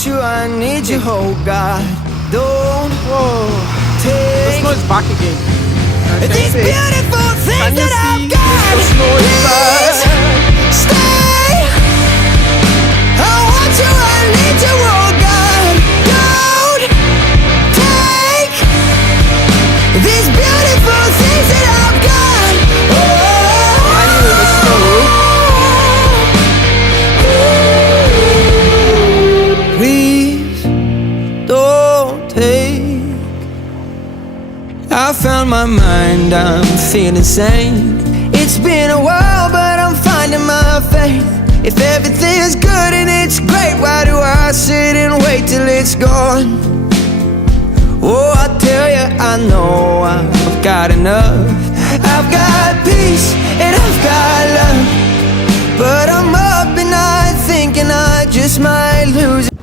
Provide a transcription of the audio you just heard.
want you, I need you, oh God. Don't The take snow is back again. these beautiful things Can you that I've see? got. The snow is back. Please stay. I want you, I need you, oh God. Don't take these beautiful things that I've got. I knew it was snow. Please don't take. I found my mind, I'm feeling sane. It's been a while, but I'm finding my faith. If everything's good and it's great, why do I sit and wait till it's gone? Oh, I tell you, I know I've got enough. I've got peace and I've got love, but I'm up and I thinking I just might lose it.